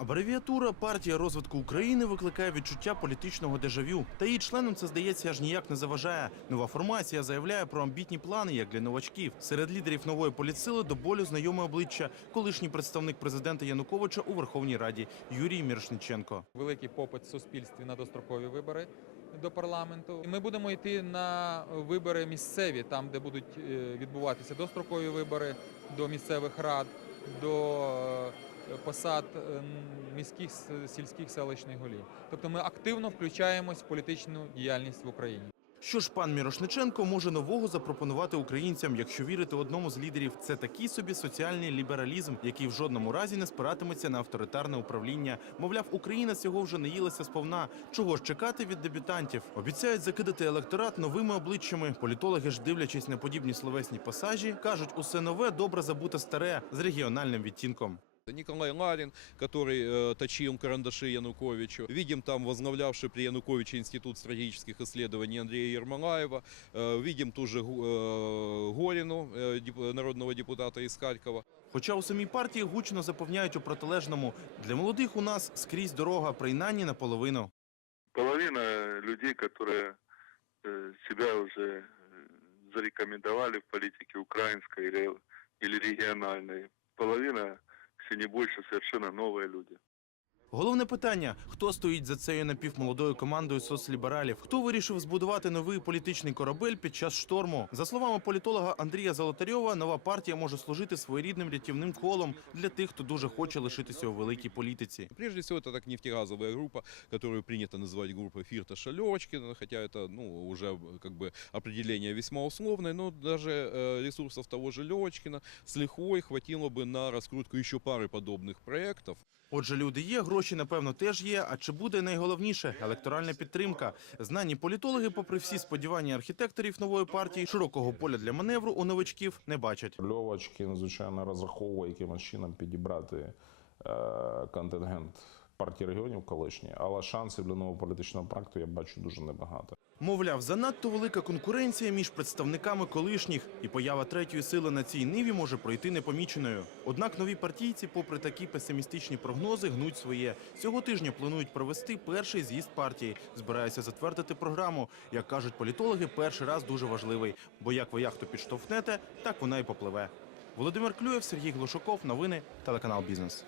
Абревіатура партія розвитку України викликає відчуття політичного дежавю. Та її членам це здається аж ніяк не заважає. Нова формація заявляє про амбітні плани як для новачків. Серед лідерів нової політсили до болю знайоме обличчя, колишній представник президента Януковича у Верховній Раді Юрій Мірошниченко. великий попит в суспільстві на дострокові вибори до парламенту. Ми будемо йти на вибори місцеві, там, де будуть е, відбуватися дострокові вибори до місцевих рад, до е, посад е, міських сільських селищних голів. Тобто ми активно включаємось в політичну діяльність в Україні. Що ж пан Мірошниченко може нового запропонувати українцям, якщо вірити одному з лідерів, це такий собі соціальний лібералізм, який в жодному разі не спиратиметься на авторитарне управління. Мовляв, Україна цього вже не їлася сповна. Чого ж чекати від дебютантів? Обіцяють закидати електорат новими обличчями. Політологи ж, дивлячись на подібні словесні пасажі, кажуть, усе нове добре забуте старе з регіональним відтінком. Николай Ларин, который э, точил карандаши Януковичу. Видим там возглавлявший при Януковиче Институт стратегических исследований Андрея Ермолаева. Э, видим ту же Гу- э, Горину, э, деп- народного депутата из Харькова. Хоча у самій партії гучно запевняють у протилежному для молодих у нас скрізь дорога, принаймні наполовину. половина людей, которые э, себя уже э, зарекомендовали в политике украинской или, или региональной. Половина, если не больше, совершенно новые люди. Головне питання: хто стоїть за цією напівмолодою командою соцлібералів? Хто вирішив збудувати новий політичний корабель під час шторму? За словами політолога Андрія Золотарьова, нова партія може служити своєрідним рятівним колом для тих, хто дуже хоче лишитися у великій політиці. Прежде всего, это так нефтегазовая группа, которую принято называть группой Фирташа Левочкина, хотя это ну, уже как бы определение весьма условное, но даже э, ресурсов того же Левочкина с лихвой хватило бы на раскрутку еще пары подобных проектов. Отже, люди є, гроші напевно теж є. А чи буде найголовніше електоральна підтримка? Знані політологи, попри всі сподівання архітекторів нової партії, широкого поля для маневру у новачків не бачать. Льовочкін, звичайно, розраховує якимось чином підібрати е, контингент партії регіонів колишньої, але шансів для нового політичного проекту я бачу дуже небагато. Мовляв, занадто велика конкуренція між представниками колишніх, і поява третьої сили на цій ниві може пройти непоміченою. Однак нові партійці, попри такі песимістичні прогнози, гнуть своє. Цього тижня планують провести перший з'їзд партії. Збираються затвердити програму. Як кажуть політологи, перший раз дуже важливий, бо як ви яхту підштовхнете, так вона і попливе. Володимир Клюєв, Сергій Глушаков. Новини телеканал Бізнес.